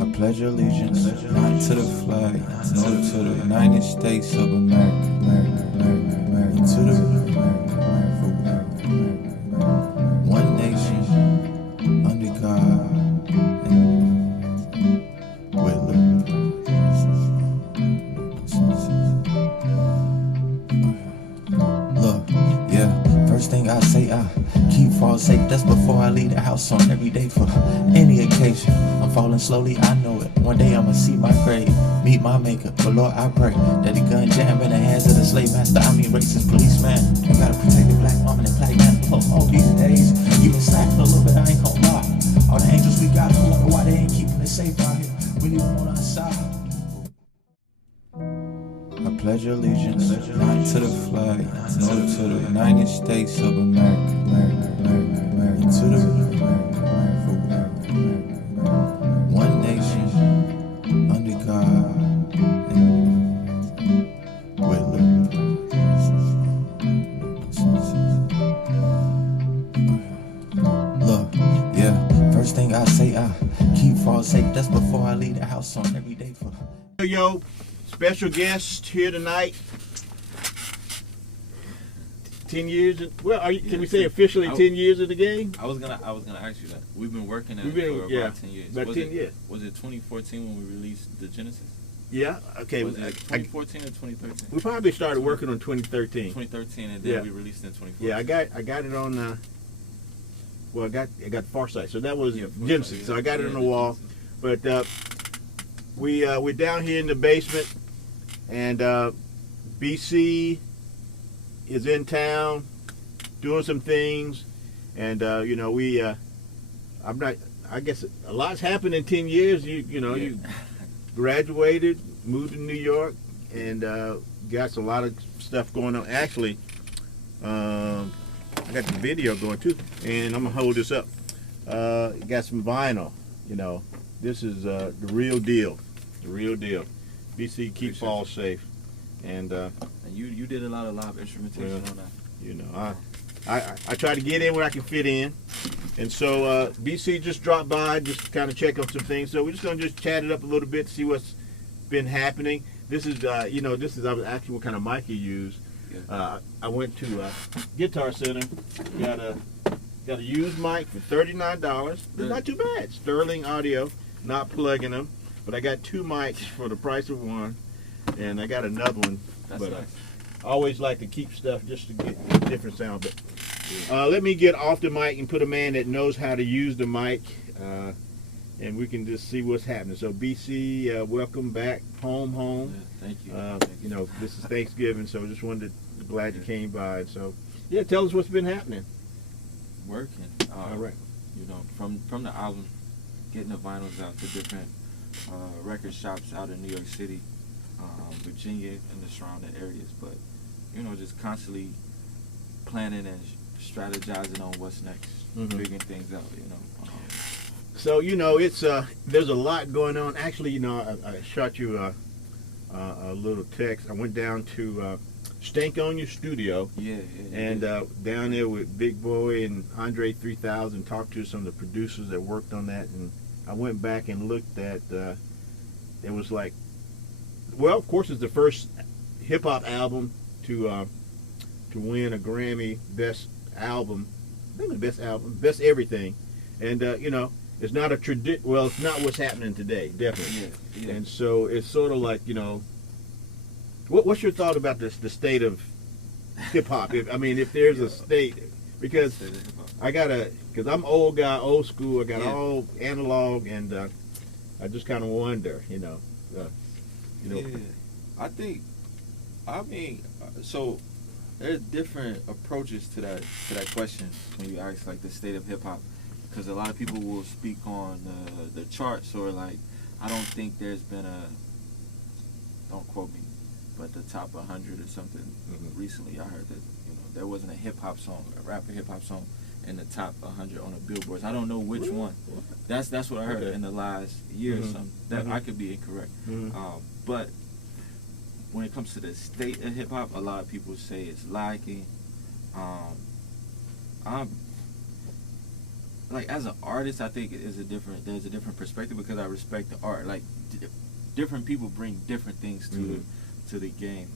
I pledge allegiance not to the flag, nor to the United States of America, and to the one nation, under God, and with liberty. Look, yeah, first thing I say, I keep fall safe. That's before I leave the house on every day for any occasion. I'm falling slowly, I know it. One day I'ma see my grave, meet my maker. But Lord, I pray that the gun jam in the hands of the slave master. I mean racist policeman. We gotta protect the black woman and black man. All these days, even slacking a little bit, I ain't gonna lie. All the angels we got, I wonder why they ain't keeping it safe out here. We need them on our side. I pledge allegiance not to the flag, nor to the United States of America, and to the one nation, under God, and with liberty. Look, yeah, first thing I say, I keep fall safe. That's before I leave the house on every day for. Yo, special guest here tonight. 10 years. Well, can we say officially 10 years of the game? I was gonna ask you that. We've been working at it for about 10 years. About 10 years. Was it 2014 when we released the Genesis? Yeah. Okay. Was it 2014 or 2013? We probably started working on 2013. 2013, and then we released it in 2014. Yeah, I got it on. Well, I got Farsight, so that was Genesis. So I got it on the wall, but we're down here in the basement, and BC is in town doing some things, and you know, I'm not. I guess a lot's happened in 10 years. You graduated, moved to New York, and got a lot of stuff going on. Actually, I got the video going too, and I'm gonna hold this up. Got some vinyl. You know, this is the real deal. The real deal. BC, keep fall safe. And you did a lot of live instrumentation on that. You know, I try to get in where I can fit in. And so BC just dropped by, just kind of check on some things. So we're just gonna just chat it up a little bit, see what's been happening. This is this is actually what kind of mic you use. Yeah. I went to Guitar Center, got a used mic for $39. It's not too bad. Sterling Audio, not plugging them, but I got 2 mics for the price of one, and I got another one. That's but nice. I always like to keep stuff just to get a different sound. But let me get off the mic and put a man that knows how to use the mic, and we can just see what's happening. So BC, welcome back home. Yeah, thank you. You know, this is Thanksgiving, so just glad you came by. So yeah, tell us what's been happening. Working. All right. You know, from the album, getting the vinyls out to different record shops out in New York City, Virginia, and the surrounding areas. But you know, just constantly planning and strategizing on what's next, figuring things out. You know. So you know, it's there's a lot going on. Actually, you know, I shot you a little text. I went down to Stankonia Studio. And down there with Big Boy and Andre 3000, talked to some of the producers that worked on that, and I went back and looked at. It was like, well, of course, it's the first hip hop album to win a Grammy Best Album. I think the Best Album, Best Everything, and you know, it's not a well, it's not what's happening today, definitely. Yeah. And so it's sort of like, you know, what's your thought about the state of hip hop? If there's a state, because because I'm old guy, old school. I got all analog, and I just kind of wonder, you know. Yeah, so there's different approaches to that question when you ask like the state of hip hop, because a lot of people will speak on the charts, or like, I don't think there's been don't quote me, but the top 100 or something. Recently I heard that, you know, there wasn't a hip-hop song, a rapper hip-hop song in the top 100 on the Billboards. I don't know which one. That's what I heard in the last year or something. That I could be incorrect. But when it comes to the state of hip-hop, a lot of people say it's lacking. like as an artist, I think there's a different perspective because I respect the art. Like different people bring different things to the game,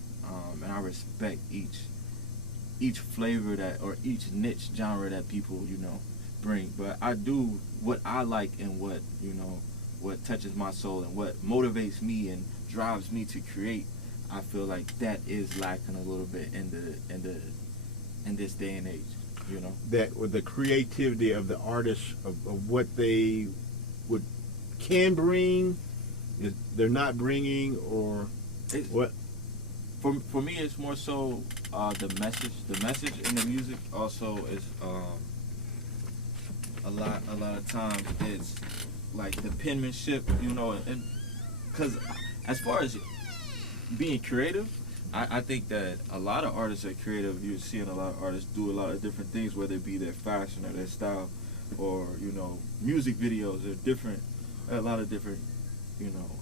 and I respect each flavor or each niche genre that people bring. But I do what I like and what touches my soul and what motivates me and drives me to create. I feel like that is lacking a little bit in this day and age. That with the creativity of the artists of what they can bring, they're not bringing, or what? For me, it's more so the message. The message in the music also is a lot of times it's like the penmanship, and because as far as being creative, I think that a lot of artists are creative. You're seeing a lot of artists do a lot of different things, whether it be their fashion or their style, or music videos are different. A lot of different.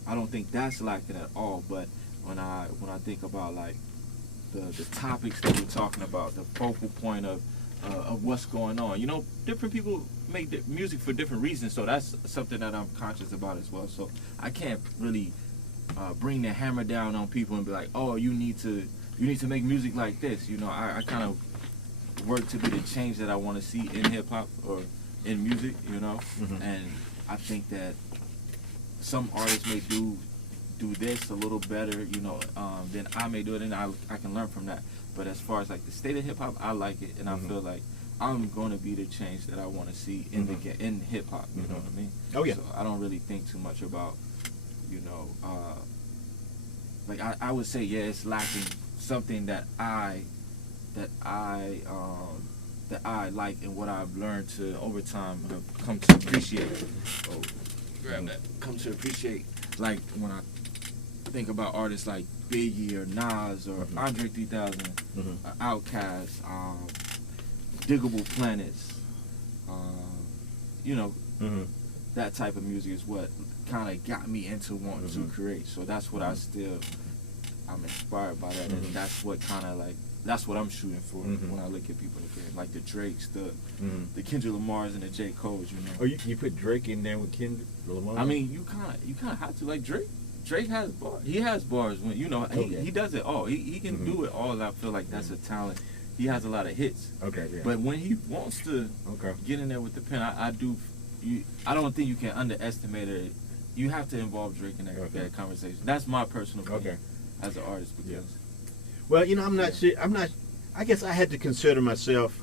I don't think that's lacking at all. But when I think about like the topics that we're talking about, the focal point of what's going on, different people make music for different reasons. So that's something that I'm conscious about as well. So I can't really bring the hammer down on people and be like, oh, you need to make music like this. I kind of work to be the change that I want to see in hip hop or in music. And I think that some artists may do this a little better, than I may do it, and I can learn from that. But as far as like the state of hip hop, I like it, and I feel like I'm going to be the change that I want to see in in hip hop. You know what I mean? Oh yeah. So I don't really think too much about, like I would say, yeah, it's lacking something that I like and what I've learned to over time have come to appreciate. Oh, grab that. Come to appreciate, like when I think about artists like Biggie or Nas or Andre 3000, Outkast, Diggable Planets, that type of music is what kind of got me into wanting to create. So that's what I'm inspired by that, and that's what kind of like, that's what I'm shooting for when I look at people in the game, like the Drakes, the Kendrick Lamars, and the J. Coles. Oh, you put Drake in there with Kendrick Lamar? I mean, you kind of have to. Like Drake has bars. He has bars when he does it all. He can do it all. I feel like that's a talent. He has a lot of hits. Okay, yeah. But when he wants to get in there with the pen, I don't think you can underestimate it. You have to involve Drake in that conversation. That's my personal opinion as an artist. Because well, I'm not. I guess I had to consider myself.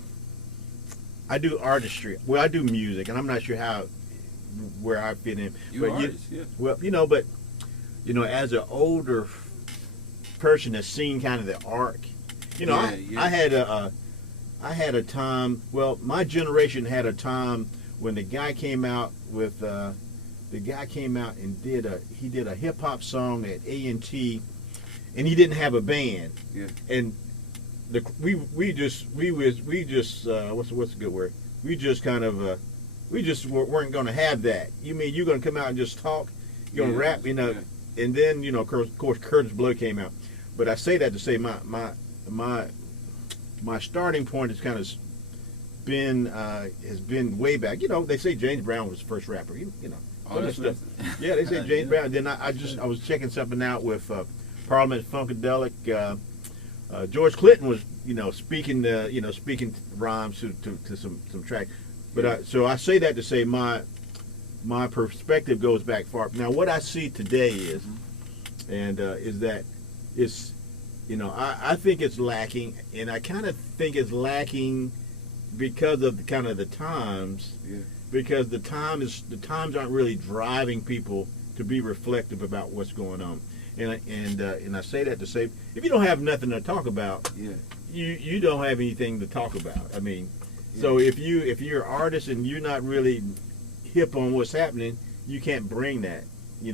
I do artistry. Well, I do music, and I'm not sure where I fit in. You're an artist, yeah. Well, but as an older person that's seen kind of the arc, I had a time. Well, my generation had a time when the guy came out and did a hip hop song at A&T, and he didn't have a band. Yeah. And we just what's a good word? We just kind of we just weren't going to have that. You mean you're going to come out and just talk? You're going to rap, and then of course Curtis Blow came out. But I say that to say my starting point has kind of been way back. They say James Brown was the first rapper. All that stuff. Yeah, they say James Brown. Then I was checking something out with Parliament Funkadelic. George Clinton was speaking rhymes to some tracks. But so I say that to say my perspective goes back far. Now what I see today is that it's I think it's lacking, and I kind of think it's lacking because of the times. Yeah. Because the times aren't really driving people to be reflective about what's going on. And I say that to say, if you don't have nothing to talk about, you don't have anything to talk about. I mean, so if you're an artist and you're not really hip on what's happening, you can't bring that, you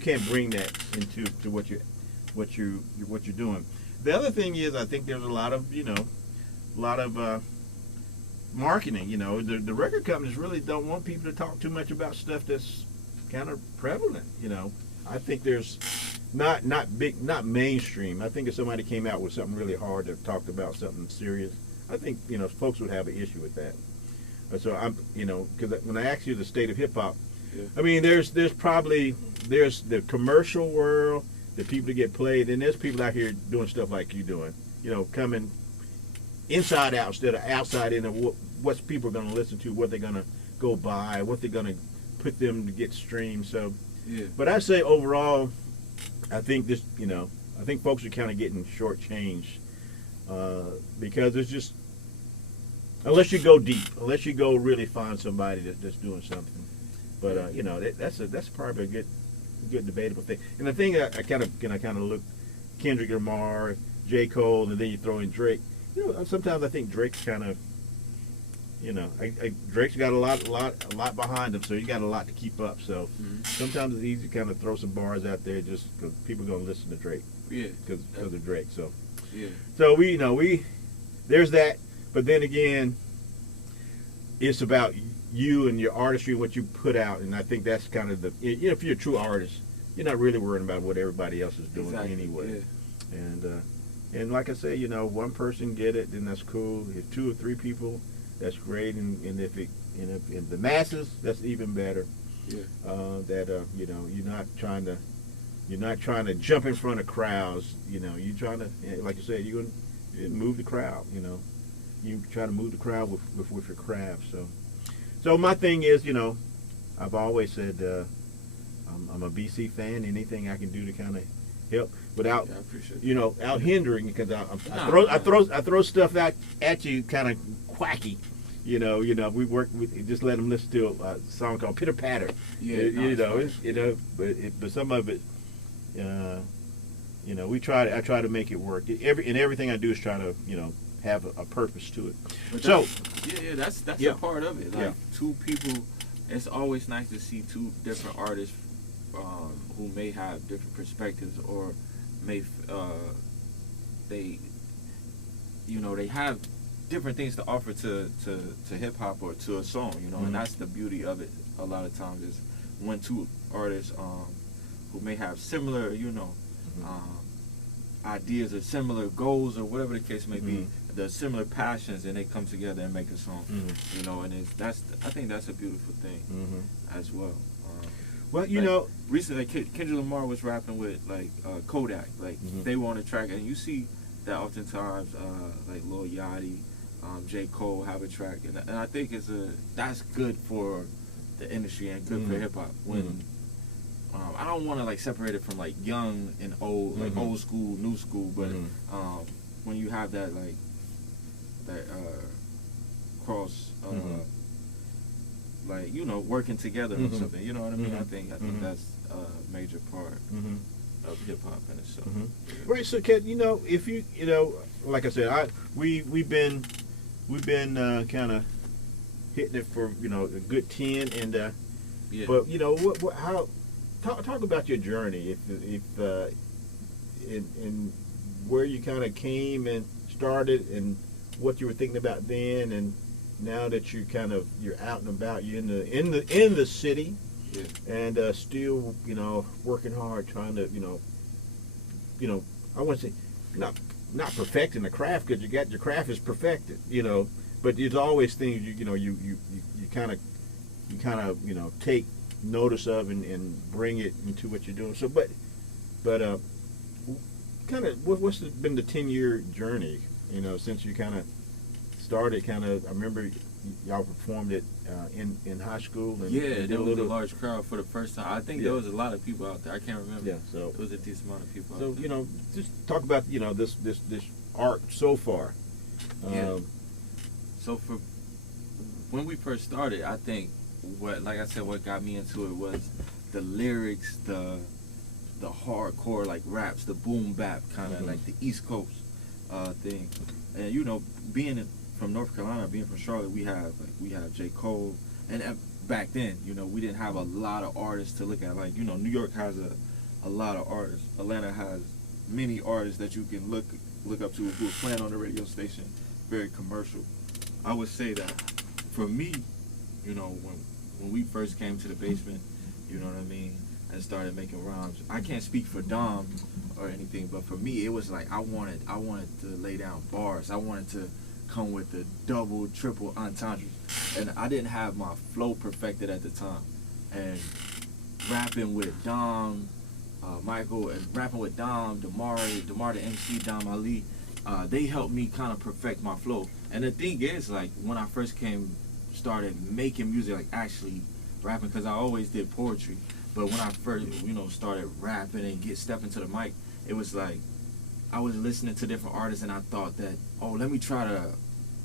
can't bring that into what you're doing. The other thing is, I think there's a lot of marketing. The record companies really don't want people to talk too much about stuff that's kind of prevalent. I think there's not mainstream. I think if somebody came out with something really hard that talked about something serious, I think folks would have an issue with that. So I'm, because when I ask you the state of hip hop, Yeah. I mean, there's probably there's the commercial world, the people that get played, and there's people out here doing stuff like you doing, coming inside out instead of outside in, and what's people going to listen to, what they're going to go buy, what they're going to put them to get streamed. So, Yeah. but I say overall, I think this, I think folks are kind of getting shortchanged because it's just, unless you go deep, unless you go really find somebody that's doing something. But that's probably a good debatable thing. And the thing I kind of look, Kendrick Lamar, J. Cole, and then you throw in Drake. Sometimes I think Drake's kind of, Drake's got a lot behind him, so you got a lot to keep up. So sometimes it's easy to kind of throw some bars out there just because people are gonna listen to Drake. Yeah. Because of Drake. So Yeah. so we there's that. But then again, it's about you and your artistry, what you put out, and I think that's kind of if you're a true artist, you're not really worrying about what everybody else is doing anyway. Yeah. And like I say, one person get it, then that's cool. If 2 or 3 people, that's great. And if the masses, that's even better. Yeah. You're not trying to jump in front of crowds. You're trying to, like you said, you're going to move the crowd. You try to move the crowd with your craft. So my thing is, I've always said I'm a BC fan. Anything I can do to kind of help without, I appreciate out hindering, because I throw stuff out at you kind of quacky. We work with, just let them listen to a song called Pitter Patter. Yeah. But some of it, I try to make it work. Everything I do is try to, have a purpose to it. But So that's Yeah. a part of it. Like Yeah. 2 people, it's always nice to see 2 different artists who may have different perspectives, or may they have different things to offer to hip hop or to a song, and that's the beauty of it. A lot of times is when 2 artists who may have similar, ideas or similar goals or whatever the case may be, the similar passions, and they come together and make a song. And I think that's a beautiful thing as well. Well, recently Kendrick Lamar was rapping with Kodak, they were on the track, and you see that oftentimes like Lil Yachty, J. Cole have a track, and I think that's good for the industry and good for hip hop. When I don't want to separate it from young and old, old school, new school, but when you have that cross, working together or something, you know what I mean? I think that's a major part of hip hop in itself. Right. So, Ken, if you, like I said, we've been kind of hitting it for a good 10, and but how talk about your journey, if in where you kind of came and started, and what you were thinking about then, and now that you're out and about, you're in the city, and still working hard, trying to I want to say not perfecting the craft, because your craft is perfected, but there's always things you kind of take notice of and bring it into what you're doing. So but kind of what's been the 10-year journey, since you kind of started? I remember y'all performed it in high school, and there was a large crowd for the first time. I think there was a lot of people out there. I can't remember. Yeah, so it was a decent amount of people so out there. just talk about this art so far. So for when we first started, I think what got me into it was the lyrics, the hardcore raps, the boom bap kind of the East Coast thing, and being from North Carolina, being from Charlotte, we have J. Cole, and back then we didn't have a lot of artists to look at. New York has a lot of artists. Atlanta has many artists that you can look up to who are playing on the radio station, very commercial. I would say that for me, when we first came to the basement, you know what I mean, and started making rhymes. I can't speak for Dom or anything, but for me, it was I wanted to lay down bars. I wanted to come with the double, triple entendre. and I didn't have my flow perfected at the time. And rapping with Dom, Michael, and rapping with Dom, DeMar the MC, Dom Ali, they helped me kind of perfect my flow. And the thing is, like, when I first started making music, like actually rapping, because I always did poetry, but when I first, started rapping and stepping to the mic, it was like I was listening to different artists, and I thought that, oh, let me try to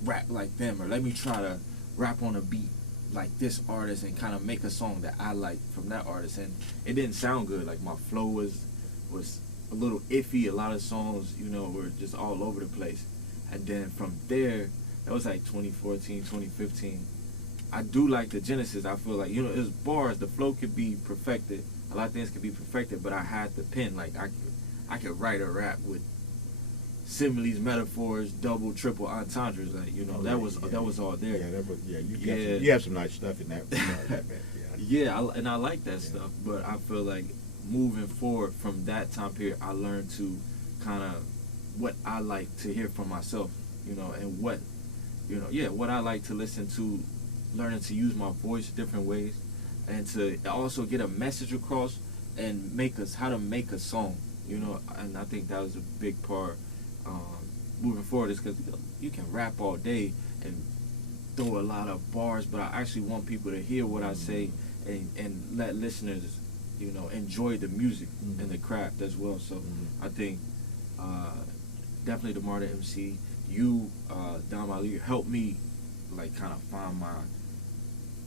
rap like them, or let me try to rap on a beat like this artist and kind of make a song that I like from that artist. And it didn't sound good. Like, my flow was a little iffy. A lot of songs, were just all over the place. And then from there, that was like 2014, 2015. I do like the Genesis. I feel like, it's bars. The flow could be perfected. A lot of things could be perfected, but I had the pen. Like, I could write a rap with similes, metaphors, double, triple entendres. Like, that was all there. Yeah, you have some nice stuff in that. And I like that stuff. But I feel like moving forward from that time period, I learned to kind of what I like to hear from myself, and what I like to listen to, learning to use my voice different ways, and to also get a message across and how to make a song, and I think that was a big part moving forward, is because you can rap all day and throw a lot of bars, but I actually want people to hear what I say and let listeners, enjoy the music and the craft as well. So I think definitely DeMar the MC, you, Dom Ali, helped me like kind of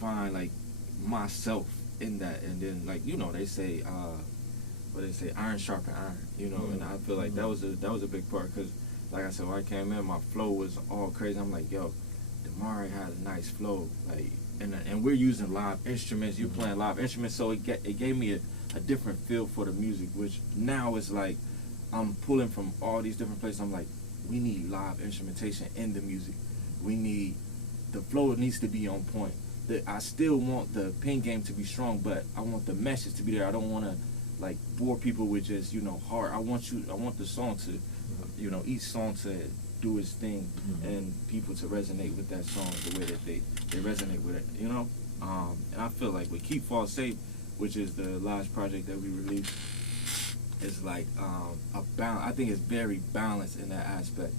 find like myself in that. And then, like, they say iron sharpen iron, and I feel like that was a big part, because like I said, when I came in, my flow was all crazy. I'm like, yo, DeMar had a nice flow, like, and we're using live instruments, you're playing live instruments, so it gave me a different feel for the music, which now is like I'm pulling from all these different places. I'm like, we need live instrumentation in the music. The flow needs to be on point. I still want the pen game to be strong, but I want the message to be there. I don't want to like bore people with just hard. I want the song to, each song to do its thing, and people to resonate with that song the way that they resonate with it. And I feel like with Keep Fall Safe, which is the last project that we released, is like I think it's very balanced in that aspect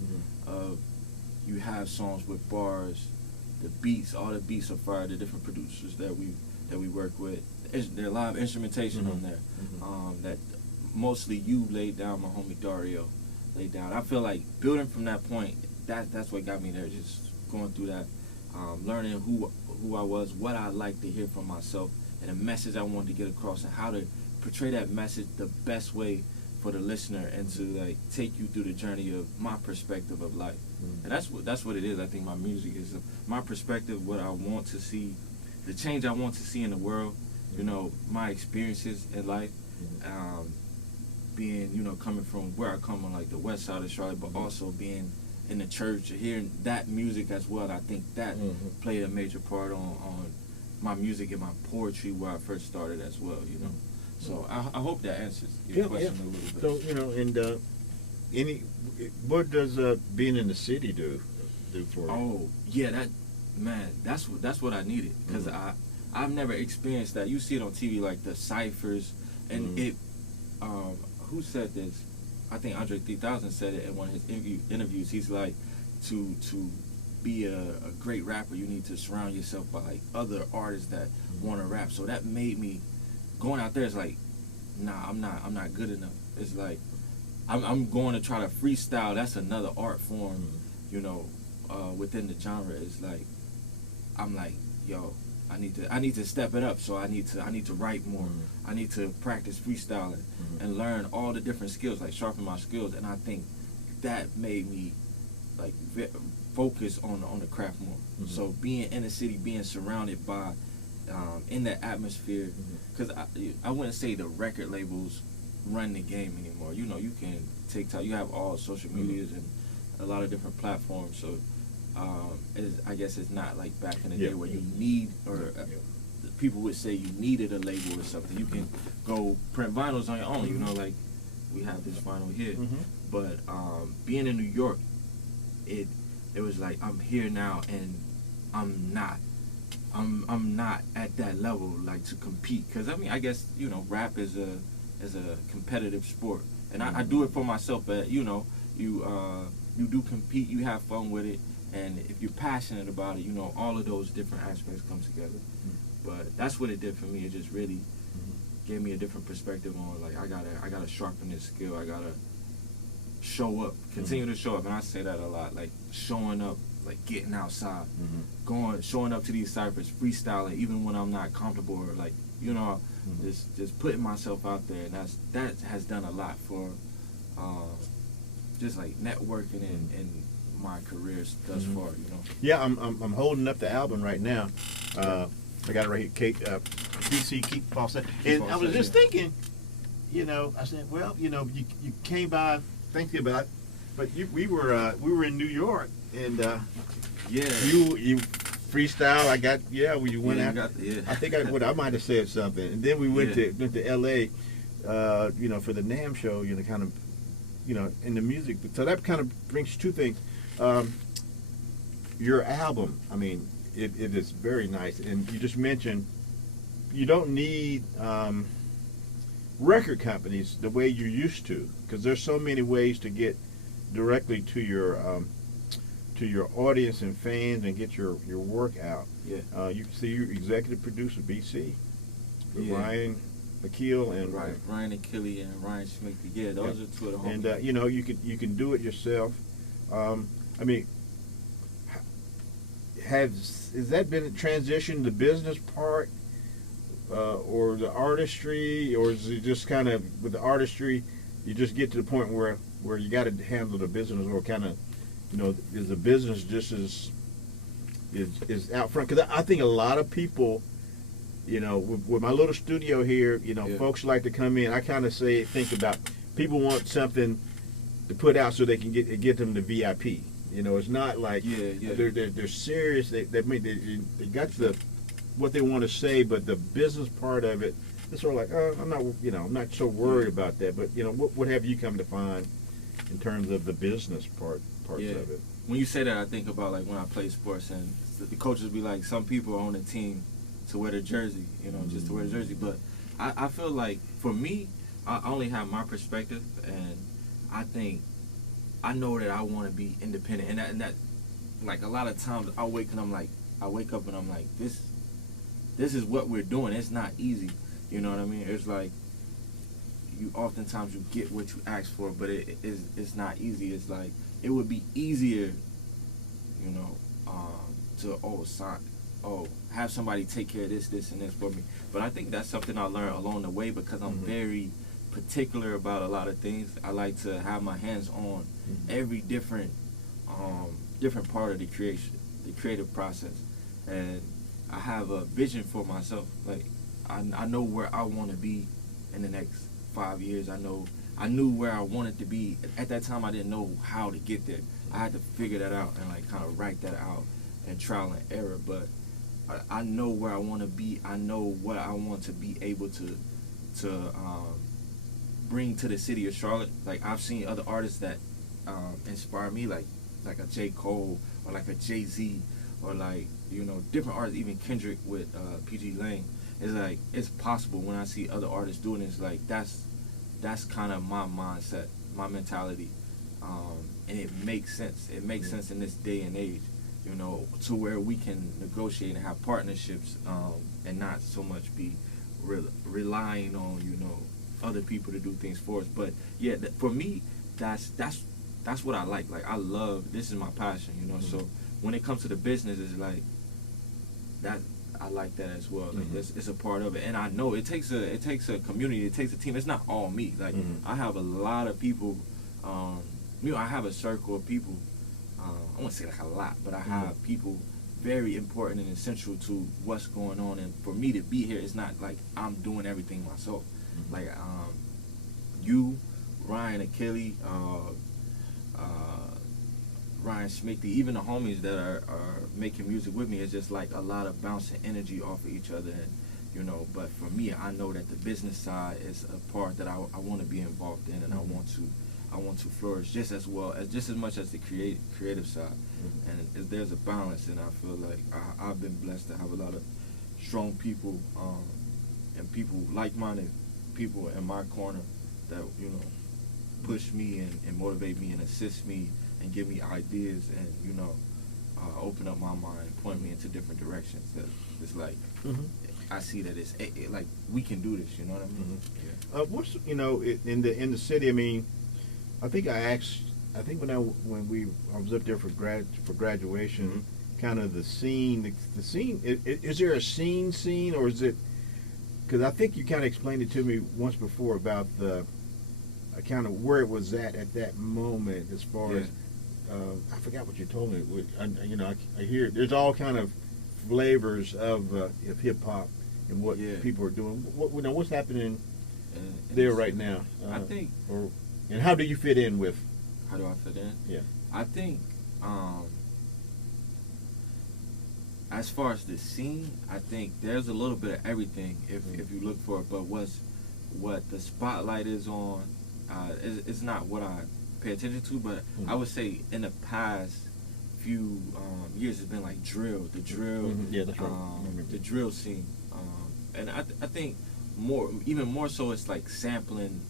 of, you have songs with bars, all the beats are fire, the different producers that we work with. There's live instrumentation on there that mostly you laid down, my homie Dario laid down. I feel like building from that point, that's what got me there, just going through that, learning who I was, what I like to hear from myself, and the message I wanted to get across, and how to portray that message the best way for the listener, and to like take you through the journey of my perspective of life. And that's what it is. I think my music is my perspective, what I want to see, the change I want to see in the world, my experiences in life, being, coming from where I come on, like the west side of Charlotte, but also being in the church, hearing that music as well. I think that played a major part on my music and my poetry where I first started as well, So I hope that answers your question a little bit. So, what does being in the city do for you? Oh, yeah, that's what I needed, because I've never experienced that. You see it on TV, like the ciphers, and who said this? I think Andre 3000 said it in one of his interviews. He's like, to be a great rapper, you need to surround yourself by like other artists that want to rap. So that made me going out there. It's like, nah, I'm not good enough. It's like I'm going to try to freestyle. That's another art form, within the genre. It's like I'm like, yo, I need to step it up. So I need to write more. I need to practice freestyling and learn all the different skills, like sharpen my skills. And I think that made me like focus on the craft more. So being in the city, being surrounded by in that atmosphere, because I wouldn't say the record labels run the game anymore. You can TikTok, you have all social medias and a lot of different platforms. So I guess it's not like back in the day where you need, or people would say you needed a label or something. You can go print vinyls on your own. Like we have this vinyl here. But being in New York, it was like I'm here now, and I'm not I'm not at that level like to compete, because I mean, I guess, you know, rap is a competitive sport, and I do it for myself, but you know, you do compete, you have fun with it, and if you're passionate about it, you know, all of those different aspects come together. But that's what it did for me. It just really gave me a different perspective on, like, I gotta sharpen this skill. I gotta show up, continue to show up, and I say that a lot, like showing up, like getting outside, showing up to these ciphers, freestyling, even when I'm not comfortable, or like, you know, just putting myself out there, and that has done a lot for just like networking and my careers thus far, you know. Yeah, I'm holding up the album right now. I got it right here, BC Keep False. And I was just thinking, you know, I said, well, you know, you came by thinking about, but we were in New York, and Yeah. you freestyle. I got we went out. I think I might have said something, and then we went to L.A. You know, for the NAMM show. You know, kind of, you know, in the music. So that kind of brings two things. Your album, I mean, it is very nice, and you just mentioned you don't need record companies the way you used to, because there's so many ways to get directly to your audience and fans and get your work out. Yeah. You can see your executive producer, BC, Ryan Akil, and Ryan Akili and Ryan Schmidt. Yeah, those are two of the homies. And you know, you can do it yourself. I mean, has that been a transition, the business part, or the artistry, or is it just kind of with the artistry, you just get to the point where you got to handle the business, or kind of, you know, is the business just as is out front? Because I think a lot of people, you know, with my little studio here, you know, folks like to come in. I kind of think about people want something to put out so they can get them the VIP. You know, it's not like they're serious. They got what they want to say, but the business part of it, it's sort of like, I'm not so worried about that. But you know, what have you come to find in terms of the business parts of it? When you say that, I think about like when I play sports, and the coaches be like, some people are on the team to wear the jersey, you know, just to wear the jersey. But I feel like for me, I only have my perspective, and I know that I want to be independent, and that like a lot of times I wake up and I'm like, this is what we're doing. It's not easy, you know what I mean? It's like oftentimes you get what you ask for, but it's not easy. It's like it would be easier, you know, to have somebody take care of this and this for me. But I think that's something I learned along the way, because I'm very particular about a lot of things. I like to have my hands on every different part of the creative process, and I have a vision for myself. Like I know where I want to be in the next 5 years. I knew where I wanted to be. At that time, I didn't know how to get there. I had to figure that out and like kind of write that out and trial and error. But I know where I want to be. I know what I want to be able to bring to the city of Charlotte. Like I've seen other artists that inspire me, like a J. Cole or like a Jay-Z, or like, you know, different artists, even Kendrick with PG Lang. It's like, it's possible when I see other artists doing this. Like that's kind of my mindset, my mentality, and it makes sense. It makes sense in this day and age, you know, to where we can negotiate and have partnerships, and not so much be relying on, you know, other people to do things for us. But yeah, for me, that's what I like. Like I love, this is my passion, you know. So when it comes to the business, it's like that. I like that as well. Like it's a part of it, and I know it takes a community. It takes a team. It's not all me. Like I have a lot of people. You know, I have a circle of people. I won't say like a lot, but I have people very important and essential to what's going on. And for me to be here, it's not like I'm doing everything myself. Like you, Ryan Akili, Ryan Schmichty, even the homies that are making music with me, it's just like a lot of bouncing energy off of each other. And you know, but for me, I know that the business side is a part that I want to be involved in, and I I want to flourish just as much as the creative side. And there's a balance, and I feel like I've been blessed to have a lot of strong people, and people, like-minded people in my corner that, you know, push me and motivate me and assist me and give me ideas and, you know, open up my mind, point me into different directions. That it's like, I see that it's like we can do this. You know what I mean? What's, you know, in the city? I mean, I think I think I was up there for graduation, kind of the scene. The scene. Is there a scene, or is it? Because I think you kind of explained it to me once before about the kind of where it was at that moment, as far as I forgot what you told me. You know, I hear there's all kind of flavors of hip hop and what people are doing. What's happening there right now? I think, and how do you fit in with? How do I fit in? Yeah, I think as far as the scene, I think there's a little bit of everything if you look for it. But what the spotlight is on, it's not what I pay attention to. But I would say in the past few years, it's been like drill, the drill, that's right. The drill scene, and I think even more so, it's like sampling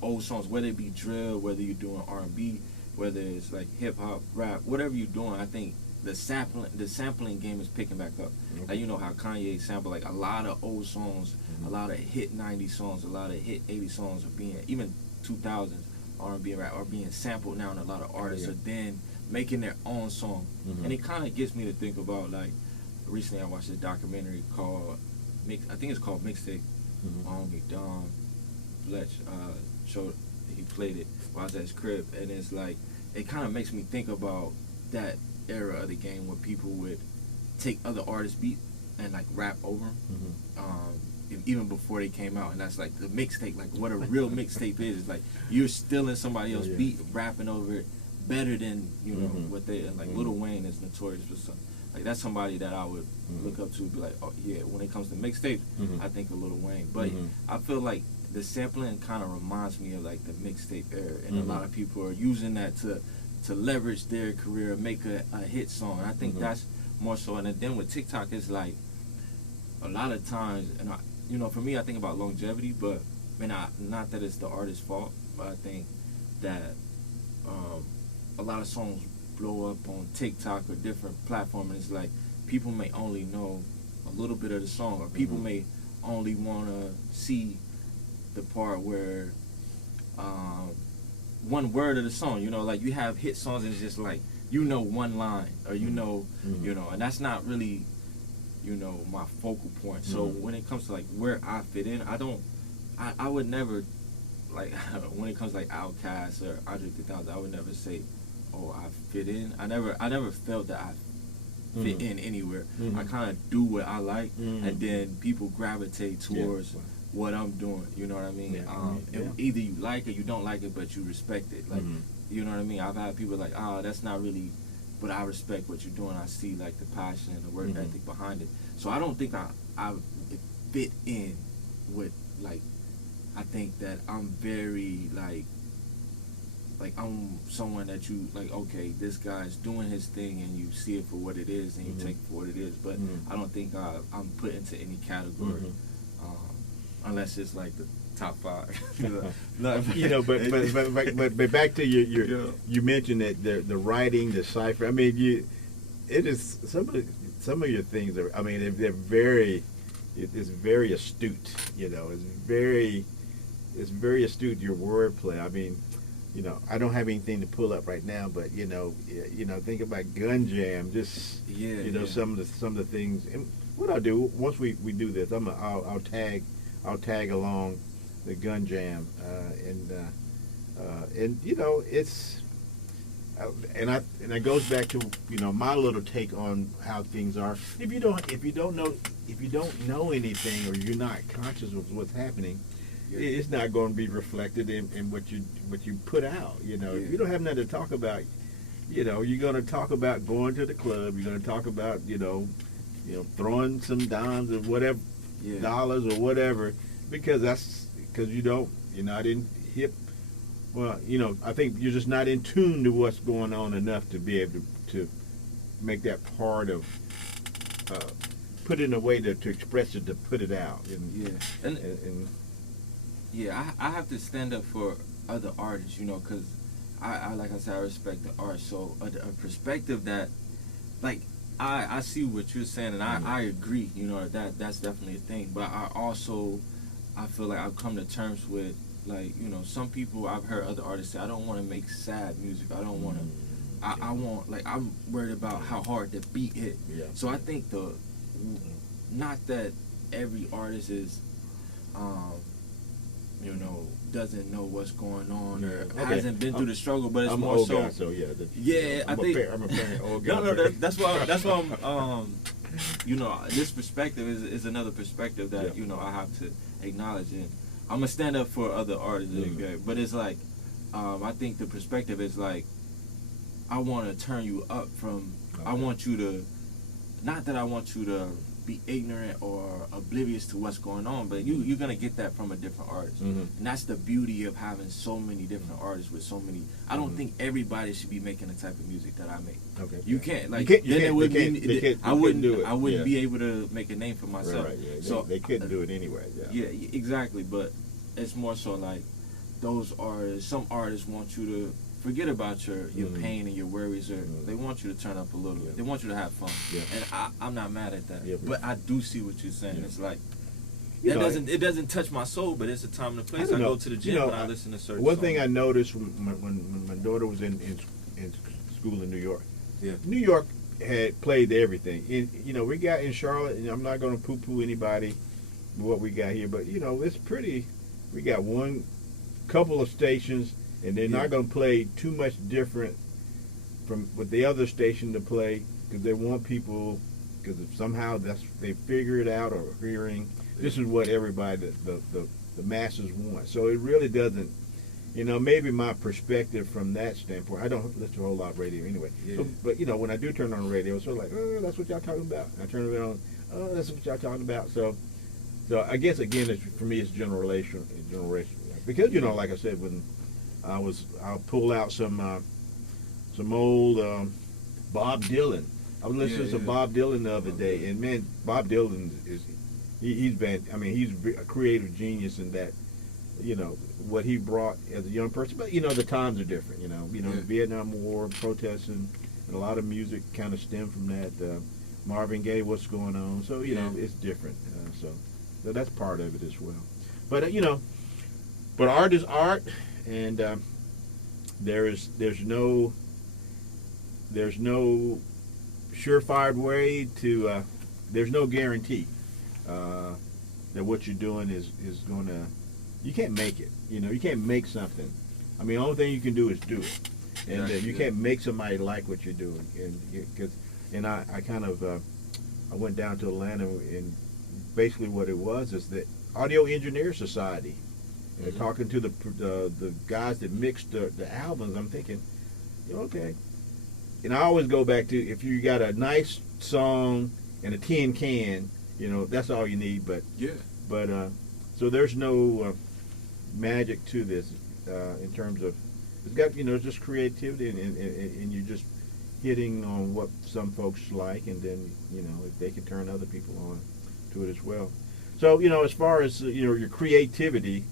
old songs, whether it be drill, whether you're doing R&B, whether it's like hip hop, rap, whatever you're doing. I think the sampling game is picking back up. Like, you know how Kanye sampled like a lot of old songs, a lot of hit 90s songs, a lot of hit 80s songs are being, even 2000s R&B and rap are being sampled now, and a lot of artists are then making their own song. And it kind of gets me to think about, like, recently I watched a documentary called I think it's called Mixtape. My homie Don Fletch showed, he played it while I was at his crib, and it's like, it kind of makes me think about that era of the game where people would take other artists' beats and like rap over them, even before they came out. And that's like the mixtape, like what a real mixtape is like you're stealing somebody else's beat, rapping over it better than, you know, what they, and like Lil Wayne is notorious for something. Like, that's somebody that I would look up to, be like, oh yeah, when it comes to mixtapes, I think of Lil Wayne. But I feel like the sampling kind of reminds me of like the mixtape era, and a lot of people are using that to leverage their career, make a hit song. And I think that's more so. And then with TikTok, it's like a lot of times, and you know, for me, I think about longevity, but not that it's the artist's fault, but I think that a lot of songs blow up on TikTok or different platforms, and it's like people may only know a little bit of the song, or people may only want to see the part where one word of the song, you know, like you have hit songs and it's just like, you know, one line, or you know, and that's not really, you know, my focal point. So when it comes to like where I fit in, I would never, like, when it comes to like Outkast or Andre 3000, I would never say, oh, I fit in. I never felt that I fit in anywhere. I kind of do what I like, and then people gravitate towards what I'm doing. You know what I mean? Either you like it, you don't like it, but you respect it. Like, you know what I mean? I've had people like, oh, that's not really, but I respect what you're doing. I see like the passion and the work ethic behind it. So I don't think I fit in with, like, I think that I'm very like I'm someone that you like, okay, this guy's doing his thing and you see it for what it is and you take it for what it is. But I don't think I'm put into any category, unless it's like the top 5. No, you know, but back to your you mentioned that the writing, the cipher. I mean, it is some of your things are, I mean, they're very, it's very astute. You know, it's very astute, your wordplay. I mean, you know, I don't have anything to pull up right now, but you know, think about Gun Jam. Just some of the things. And what I'll do once we do this, I'll tag along the Gun Jam, and you know, it's and it goes back to, you know, my little take on how things are. If you don't know anything, or you're not conscious of what's happening, it's not going to be reflected in what you put out. You know, if you don't have nothing to talk about, you know, you're going to talk about going to the club. You're going to talk about, you know, throwing some dimes or whatever, dollars or whatever, because you're not in hip Well, you know, I think you're just not in tune to what's going on enough to be able to make that part of put it in a way to express it, to put it out. And, Yeah, and yeah, I have to stand up for other artists, you know, because I like I said, I respect the art. So a perspective that, like, I see what you're saying, and I agree, you know, that's definitely a thing. But I feel like I've come to terms with, like, you know, some people, I've heard other artists say, I don't want to make sad music. I don't want to, I want, like, I'm worried about how hard the beat hit. Yeah. So I think not that every artist is, you know, doesn't know what's going on or hasn't been through the struggle, but it's I'm more an old so. guy, so yeah. I think I'm a parent, old guy. no, that's why I'm, you know, this perspective is another perspective that you know I have to acknowledge, and I'm gonna stand up for other artists, but it's like, I think the perspective is like, I want to turn you up from. I want you to, not that I want you to be ignorant or oblivious to what's going on, but you're gonna get that from a different artist, and that's the beauty of having so many different artists with so many. I don't think everybody should be making the type of music that I make. Okay. You can't, like, I wouldn't do it. I wouldn't be able to make a name for myself. Right, yeah. So they couldn't do it anyway. yeah, exactly. But it's more so like those artists. Some artists want you to forget about your pain and your worries, or they want you to turn up a little. They want you to have fun, and I'm not mad at that. But I do see what you're saying. It's like it doesn't touch my soul, but it's a time and a place. I go to the gym and I listen to certain. One songs. thing I noticed when my daughter was in school in New York. Yeah. New York had played everything. You know, we got in Charlotte, and I'm not going to poo-poo anybody what we got here, but you know, it's pretty. We got one couple of stations, and they're not going to play too much different from what the other station to play, because they want people, because somehow they figure it out or hearing this is what everybody, the masses want. So it really doesn't, you know, maybe my perspective from that standpoint, I don't listen to a whole lot of radio anyway. So, but you know, when I do turn on the radio, it's sort of like, oh, that's what y'all talking about. And I turn it on, oh, that's what y'all talking about. So I guess again, for me, it's generation, because you know, like I said, when I'll pull out some old Bob Dylan. I was listening to Bob Dylan the other day, and man, Bob Dylan he's a creative genius in that, you know, what he brought as a young person. But you know, the times are different. You know, Vietnam War, protesting, and a lot of music kind of stemmed from that. Marvin Gaye, what's going on? So you know, it's different. So that's part of it as well. But you know, but art is art, and there's no surefire way to. There's no guarantee that what you're doing is going to. You can't make it. You know, you can't make something. I mean, the only thing you can do is do it, and you can't make somebody like what you're doing. And I kind of I went down to Atlanta, and basically what it was is the Audio Engineer Society. And talking to the guys that mixed the albums, I'm thinking, okay. And I always go back to, if you got a nice song and a tin can, you know, that's all you need. But so there's no magic to this in terms of, it's got, you know, it's just creativity, and you're just hitting on what some folks like, and then, you know, if they can turn other people on to it as well. So, you know, as far as, you know, your creativity,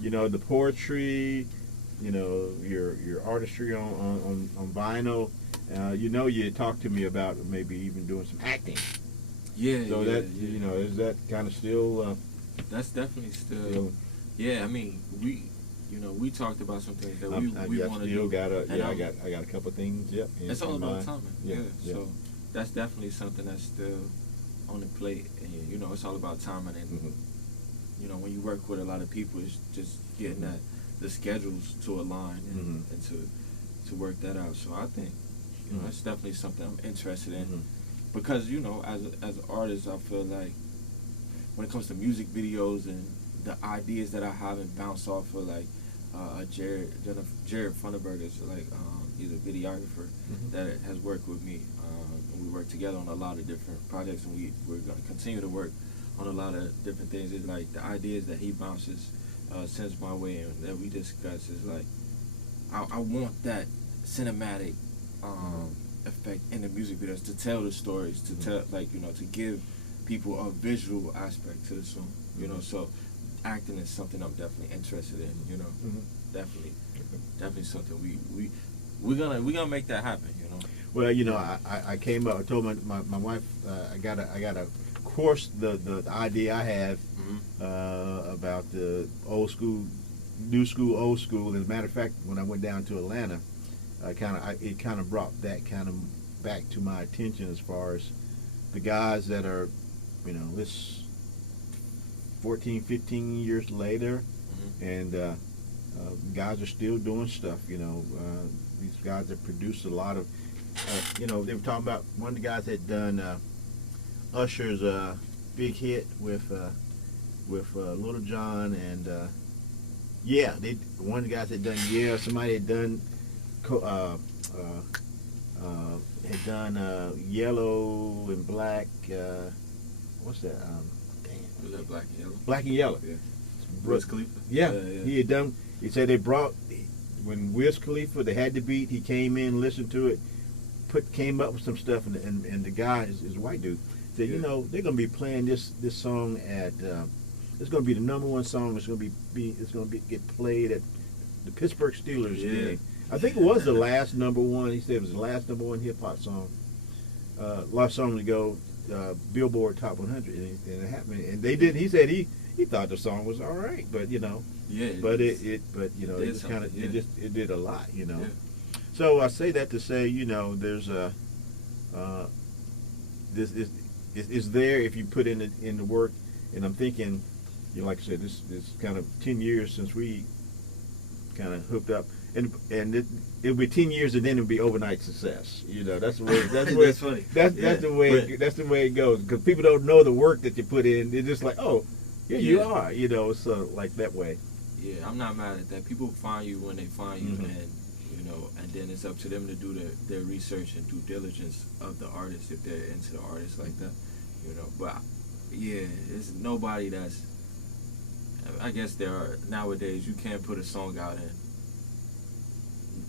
you know, the poetry, you know, your artistry on vinyl, you know, you talked to me about maybe even doing some acting. Yeah. So you know, is that kind of still? That's definitely still. Yeah, I mean, we talked about some things that we want to do. I got a couple of things. Yep. It's all about timing. Yeah. So that's definitely something that's still on the plate, and you know, it's all about timing. And you know, when you work with a lot of people, it's just getting the schedules to align and to work that out. So I think, you know, that's definitely something I'm interested in, because, you know, as an artist, I feel like when it comes to music videos and the ideas that I have and bounce off of, like Jared Funderburg is like, he's a videographer that has worked with me, and we work together on a lot of different projects, and we're going to continue to work on a lot of different things. It's like the ideas that he bounces, sends my way, and that we discuss is like, I want that cinematic effect in the music videos to tell the stories, to tell, like, you know, to give people a visual aspect to the song, you know. So acting is something I'm definitely interested in, you know. Definitely something we're gonna make that happen, you know. Well, you know, I came up. I told my wife I got a course, the idea I have about the old school, new school, old school. As a matter of fact, when I went down to Atlanta, it kind of brought that kind of back to my attention as far as the guys that are, you know, this 14, 15 years later, and guys are still doing stuff. You know, these guys have produced a lot of. You know, they were talking about one of the guys had done Usher's big hit with Little John, and one of the guys had done somebody had done Yellow and Black. What's that? Was that Black and Yellow? Black and Yellow. Yeah. Wiz Khalifa. Yeah, he had done. He said they brought when Wiz Khalifa, they had the beat. He came in, listened to it, came up with some stuff, and the guy is a white dude. Said, you know, they're gonna be playing this song at. It's gonna be the #1 song. It's gonna get played at the Pittsburgh Steelers game. I think it was the last #1. He said it was the last #1 hip hop song. Last song to go Billboard Top 100, and it happened. And they did. He said he thought the song was all right, but you know. Yeah. But it you know, it kind of it did a lot, you know. Yeah. So I say that to say, you know, there's a this is there if you put in the work, and I'm thinking, you know, like I said, this kind of 10 years since we kind of hooked up, and it'll be 10 years, and then it'll be overnight success. You know, that's the way. That's funny. That's the way. That's the way it goes, because people don't know the work that you put in. They're just like, oh, here you are. You know, so like that way. Yeah, I'm not mad at that. People find you when they find you, and you know, and then it's up to them to do their research and due diligence of the artist if they're into the artist like that, you know. But yeah, there's nobody that's. I guess there are nowadays. You can't put a song out and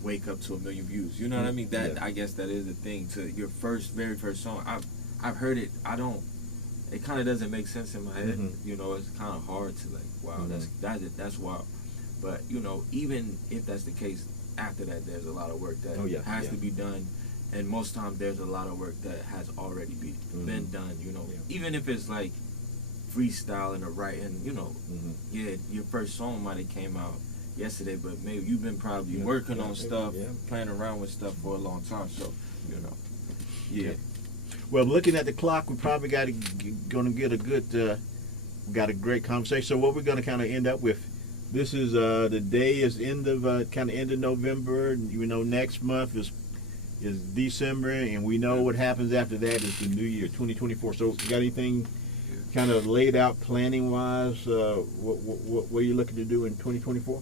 wake up to 1 million views. You know what I mean? That I guess that is the thing. To your very first song, I've heard it. It kind of doesn't make sense in my head. You know, it's kind of hard to like, wow, that's wild. But you know, even if that's the case, after that, there's a lot of work that has to be done, and most times there's a lot of work that has already been done. You know, even if it's like freestyling or writing, you know, your first song might have came out yesterday, but maybe you've been probably working on stuff, playing around with stuff for a long time. So, you know, Well, looking at the clock, we probably gonna get a good, got a great conversation. So what we're gonna kind of end up with, this is the day is end of November. You know, next month is December, and we know what happens after that is the new year, 2024. So, you got anything kind of laid out planning wise? What are you looking to do in 2024?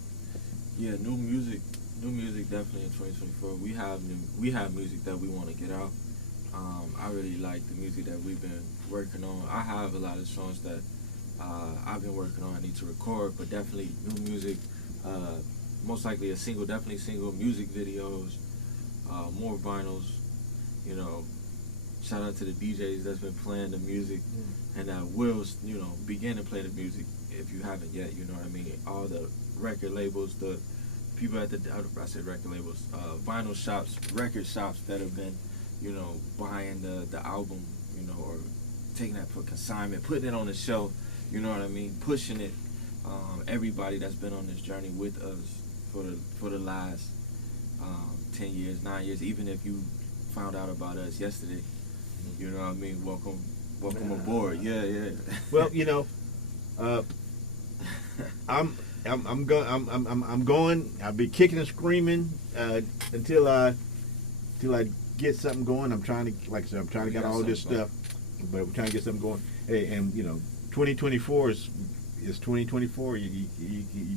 Yeah, new music definitely in 2024. We have music that we want to get out. I really like the music that we've been working on. I have a lot of songs that I've been working on. I need to record, but definitely new music. Most likely a single, definitely single. Music videos, more vinyls. You know, shout out to the DJs that's been playing the music, and that will, you know, begin to play the music if you haven't yet. You know what I mean? All the record labels, the people at I said record labels, vinyl shops, record shops that have been, you know, buying the album, you know, or taking that for consignment, putting it on the shelf, you know what I mean, pushing it. Everybody that's been on this journey with us for the last 10 years, 9 years, even if you found out about us yesterday, you know what I mean, welcome aboard. Yeah. Well, you know, I'm going. I'll be kicking and screaming until I get something going. I'm trying to, like I said, I'm trying to get all this stuff, but we're trying to get something going. Hey, and you know, 2024 is 2024. You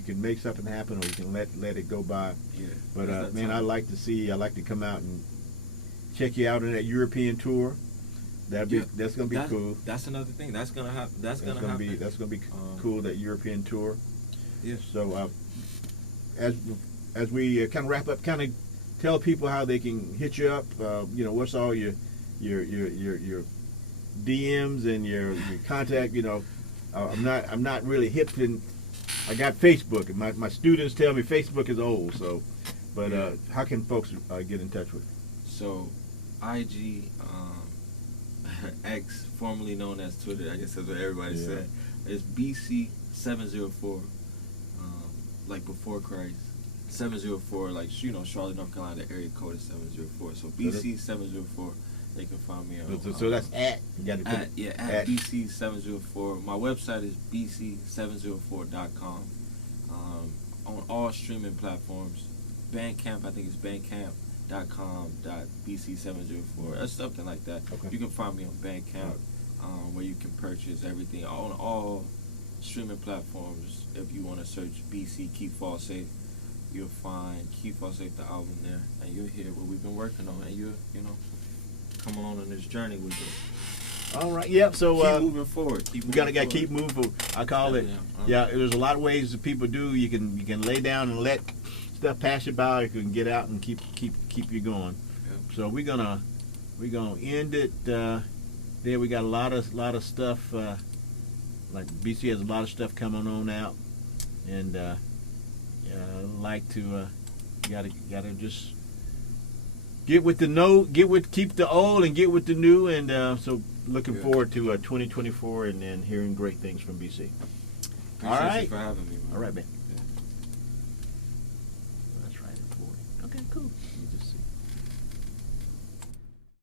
can make something happen, or you can let it go by. Yeah. But man, I like to come out and check you out on that European tour. That's gonna be cool. That's another thing. That's gonna happen. That's gonna be cool. That European tour. Yeah. So as as we kind of wrap up, kind of tell people how they can hit you up. What's all your DMs and your contact. I'm not really hip in. I got Facebook, and my students tell me Facebook is old. So, but how can folks get in touch with you? So, IG, X, formerly known as Twitter, I guess that's what everybody said, is BC704, like before Christ. 704, like, Charlotte, North Carolina, the area code is 704. So BC704, they can find me on. So that's at. You got to put at BC704. My website is BC704.com. On all streaming platforms. Bandcamp, I think it's bandcamp.com.bc704. That's something like that. Okay. You can find me on Bandcamp, where you can purchase everything on all streaming platforms. If you want to search BC Keep Fall Safe, you'll find Keep Fall Safe, the album there, and you'll hear what we've been working on, and you'll come along on this journey with us. All right. Yep. So keep moving forward. We gotta keep moving forward. I call it. Yeah. There's a lot of ways that people do. You can lay down and let stuff pass you by. You can get out and keep you going. Yep. So we're gonna end it there. We got a lot of stuff. Like BC has a lot of stuff coming on out, and like to gotta just keep the old and get with the new, and so looking forward to 2024 and then hearing great things from BC. Appreciate All right. you for having me, man. All right, man. Yeah. That's right. Okay, cool. Let me just see.